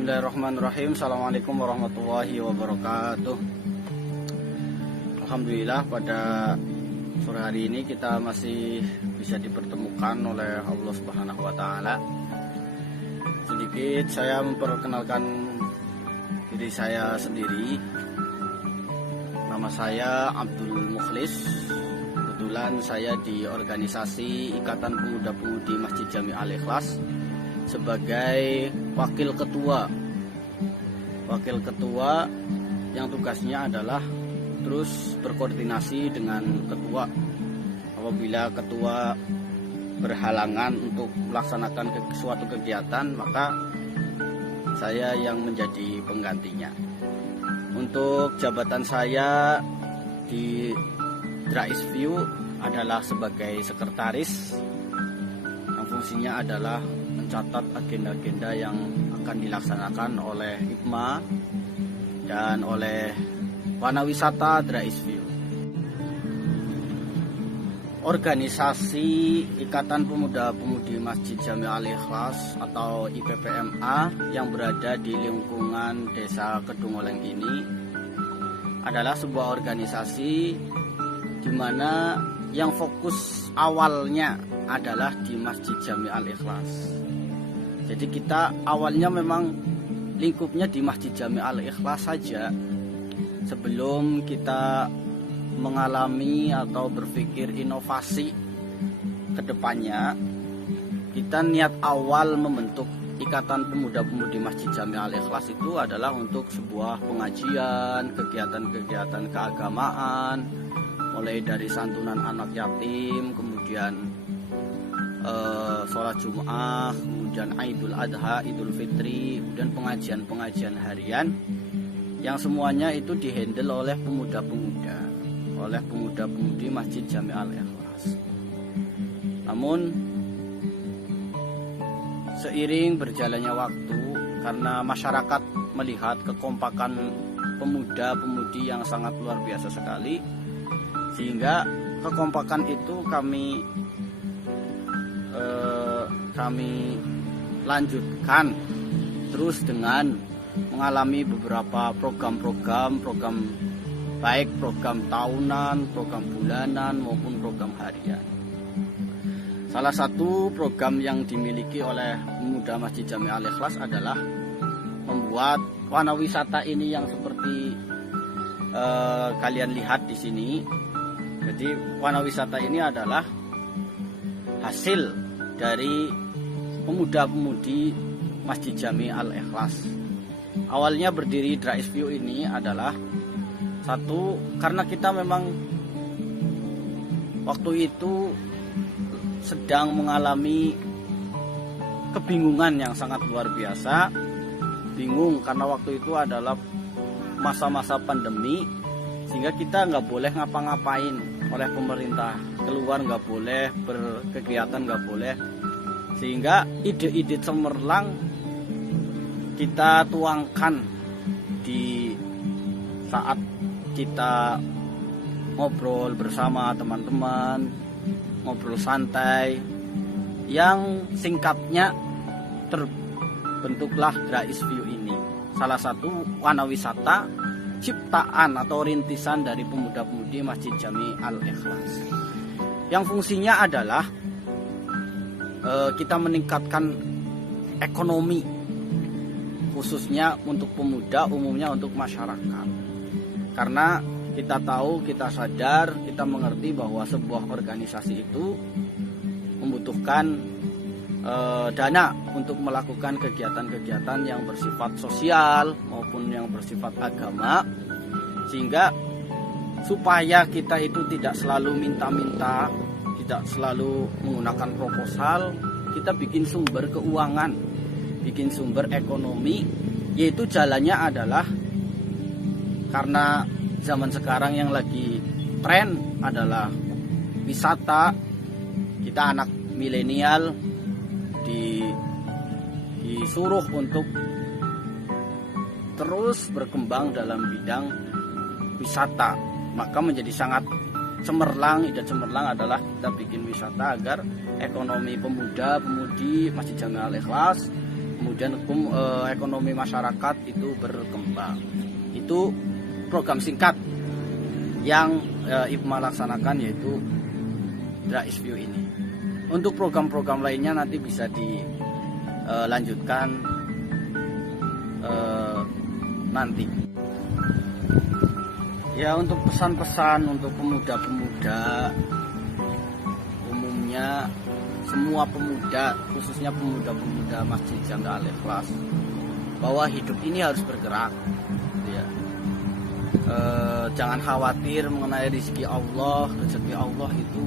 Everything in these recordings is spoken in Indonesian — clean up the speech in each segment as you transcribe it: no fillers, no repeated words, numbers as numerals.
Bismillahirrahmanirrahim. Assalamualaikum warahmatullahi wabarakatuh. Alhamdulillah, pada sore hari ini kita masih bisa dipertemukan oleh Allah Subhanahu wa Ta'ala. Sedikit saya memperkenalkan diri saya sendiri. Nama saya Abdul Mukhlis. Kebetulan saya di organisasi Ikatan Pemuda-Pemudi Masjid Jami Al-Ikhlas sebagai wakil ketua yang tugasnya adalah terus berkoordinasi dengan ketua. Apabila ketua berhalangan untuk melaksanakan suatu kegiatan, maka saya yang menjadi penggantinya. Untuk jabatan saya di Drais View adalah sebagai sekretaris yang fungsinya adalah mencatat agenda-agenda yang akan dilaksanakan oleh Hikmah dan oleh Wanawisata Drais View. Organisasi Ikatan Pemuda-Pemudi Masjid Jami Al-Ikhlas atau IPPMA yang berada di lingkungan Desa Kedungoleng ini adalah sebuah organisasi di mana yang fokus awalnya adalah di Masjid Jami Al-Ikhlas. Jadi kita awalnya memang lingkupnya di Masjid Jami Al-Ikhlas saja. Sebelum kita mengalami atau berpikir inovasi ke depannya, kita niat awal membentuk Ikatan Pemuda-Pemudi Masjid Jami Al-Ikhlas itu adalah untuk sebuah pengajian, kegiatan-kegiatan keagamaan, mulai dari santunan anak yatim, kemudian sholat Jum'ah, kemudian Idul Adha, Idul Fitri, kemudian pengajian-pengajian harian yang semuanya itu dihandle oleh pemuda-pemuda, oleh pemuda-pemudi Masjid Jami Al-Ikhlas. Namun seiring berjalannya waktu, karena masyarakat melihat kekompakan pemuda-pemudi yang sangat luar biasa sekali, sehingga kekompakan itu kami lanjutkan terus dengan mengalami beberapa program baik program tahunan, program bulanan maupun program harian. Salah satu program yang dimiliki oleh pemuda Masjid Jami Al-Ikhlas adalah membuat wanawisata ini yang seperti kalian lihat di sini. Jadi wanawisata ini adalah hasil dari pemuda-pemudi Masjid Jami Al-Ikhlas. Awalnya berdiri Drais View ini adalah satu, karena kita memang waktu itu sedang mengalami kebingungan yang sangat luar biasa. Bingung karena waktu itu adalah masa-masa pandemi, sehingga kita nggak boleh ngapa-ngapain oleh pemerintah, keluar nggak boleh, berkegiatan nggak boleh, sehingga ide-ide cemerlang kita tuangkan di saat kita ngobrol bersama teman-teman, ngobrol santai, yang singkatnya terbentuklah Drais View ini. Salah satu wanawisata ciptaan atau rintisan dari pemuda-pemudi Masjid Jami Al-Ikhlas, yang fungsinya adalah kita meningkatkan ekonomi, khususnya untuk pemuda, umumnya untuk masyarakat. Karena kita tahu, kita sadar, kita mengerti bahwa sebuah organisasi itu membutuhkan dana untuk melakukan kegiatan-kegiatan yang bersifat sosial maupun yang bersifat agama, sehingga supaya kita itu tidak selalu minta-minta, tidak selalu menggunakan proposal, kita bikin sumber keuangan, bikin sumber ekonomi, yaitu jalannya adalah karena zaman sekarang yang lagi tren adalah wisata. Kita anak milenial disuruh untuk terus berkembang dalam bidang wisata, maka menjadi sangat cemerlang. Ide cemerlang adalah kita bikin wisata agar ekonomi pemuda-pemudi Masjid Jami Al-Ikhlas, kemudian kemudian ekonomi masyarakat itu berkembang. Itu program singkat yang IPMA laksanakan, yaitu Drais View ini. Untuk program-program lainnya nanti bisa dilanjutkan nanti. Ya, untuk pesan-pesan untuk pemuda-pemuda umumnya, semua pemuda, khususnya pemuda-pemuda Masjid Jami Al-Ikhlas, bahwa hidup ini harus bergerak, gitu ya. Jangan khawatir mengenai rezeki Allah. Rezeki Allah itu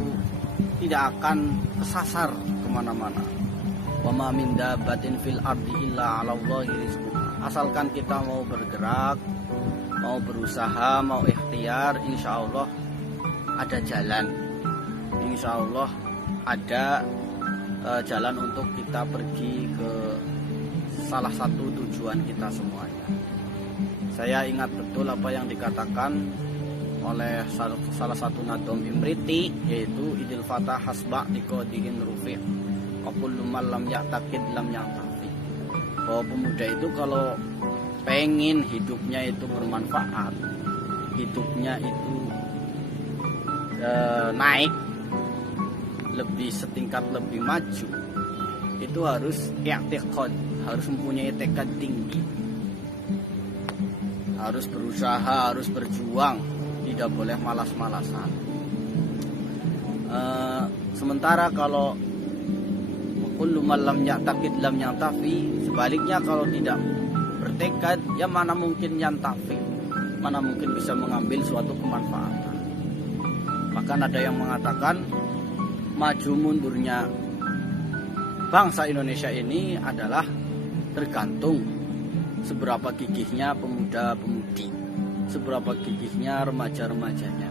tidak akan kesasar kemana-mana. Wa ma min dabbatin fil ardi illa 'ala Allahi rizquha. Asalkan kita mau bergerak, mau berusaha, mau ikhtiar, insya Allah ada jalan. Insya Allah ada jalan untuk kita pergi ke salah satu tujuan kita semuanya. Saya ingat betul apa yang dikatakan oleh salah satu nadom Imriti, yaitu Idil Fatah hasba diqodihin rufi' wa kullu man lam ya'taqid lam ya'tafi. Bahwa pemuda itu kalau pengen hidupnya itu bermanfaat, hidupnya itu naik, lebih setingkat lebih maju, itu harus i'tiqad, harus mempunyai tekad tinggi, harus berusaha, harus berjuang, tidak boleh malas-malasan. Sementara kalau kullu man lam ya'taqid lam ya'tafi, sebaliknya kalau tidak bertekad, ya mana mungkin yantafi, mana mungkin bisa mengambil suatu kemanfaatan. Bahkan ada yang mengatakan maju mundurnya bangsa Indonesia ini adalah tergantung seberapa gigihnya pemuda-pemudi, seberapa gigihnya remaja-remajanya.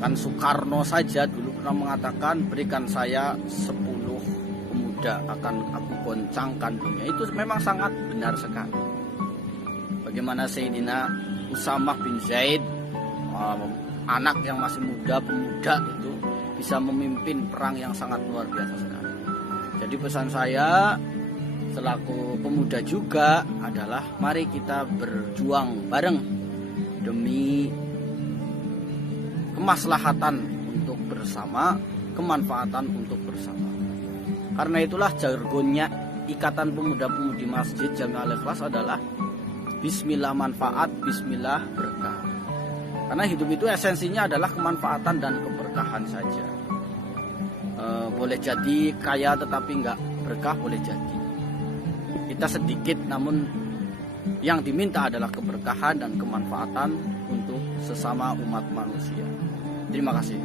Kan Soekarno saja dulu pernah mengatakan, berikan saya 10 pemuda akan aku goncangkan dunia. Itu memang sangat benar sekali. Bagaimana Sayyidina Usamah bin Zaid, anak yang masih muda, pemuda itu bisa memimpin perang yang sangat luar biasa sekali. Jadi pesan saya selaku pemuda juga adalah mari kita berjuang bareng demi kemaslahatan untuk bersama, kemanfaatan untuk bersama. Karena itulah jargonnya Ikatan Pemuda-Pemudi Masjid Jami Al-Ikhlas adalah Bismillah manfaat, Bismillah berkah. Karena hidup itu esensinya adalah kemanfaatan dan keberkahan saja. Boleh jadi kaya tetapi nggak berkah, boleh jadi. Kita sedikit namun yang diminta adalah keberkahan dan kemanfaatan untuk sesama umat manusia. Terima kasih.